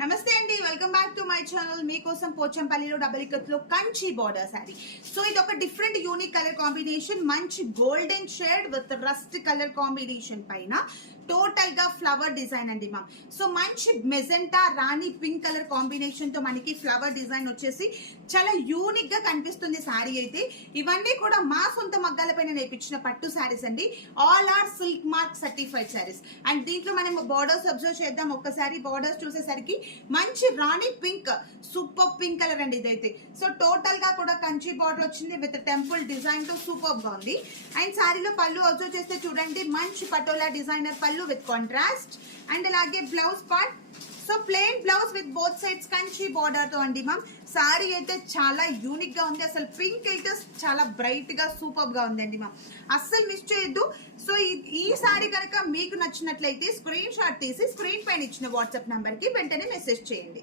నమస్తే అండి, welcome back to my channel. మీకోసం పోచంపల్లిలో డబుల్ ఇక్కత్లో కంచి బార్డర్ శారీ. సో ఇది ఒక డిఫరెంట్ యూనిక్ కలర్ కాంబినేషన్, మంచి golden shade with rust colour combination పైన టోటల్ గా ఫ్లవర్ డిజైన్ అండి మ్యామ్. సో మంచి magenta rani pink colour combination తో మనకి ఫ్లవర్ డిజైన్ వచ్చేసి చాలా యూనిక్ గా కనిపిస్తుంది శారీ అయితే. ఇవన్నీ కూడా మా సొంత మగ్గాల పైన నేర్పించిన పట్టు శారీస్ అండి. All are silk mark certified saris. And దీంట్లో మనం బార్డర్స్ అబ్జర్వ్ చేద్దాం. ఒక్కసారి బార్డర్స్ చూసేసరికి మంచి రాణి పింక్, సూపర్ పింక్ కలర్ అండి ఇదైతే. సో టోటల్ గా కూడా కంచి బార్డర్ వచ్చింది విత్ టెంపుల్ డిజైన్ తో సూపర్ గా ఉంది. అండ్ శారీలో పళ్ళు అబ్జర్వ్ చేస్తే చూడండి, మంచి పటోలా డిజైనర్ పళ్ళు విత్ కాంట్రాస్ట్. అండ్ అలాగే blouse part, so plain blouse with both sides Kanchi border తో అండి మ్యామ్. సారీ అయితే చాలా యూనిక్ గా ఉంది. అసలు పింక్ అయితే చాలా బ్రైట్ గా సూపర్ గా ఉందండి మ్యామ్, అస్సలు మిస్ చేయొద్దు. సో ఈ సారీ కనుక మీకు నచ్చినట్లయితే స్క్రీన్ షాట్ తీసి స్క్రీన్ పైన ఇచ్చిన వాట్సాప్ నంబర్ కి వెంటనే మెసేజ్ చేయండి.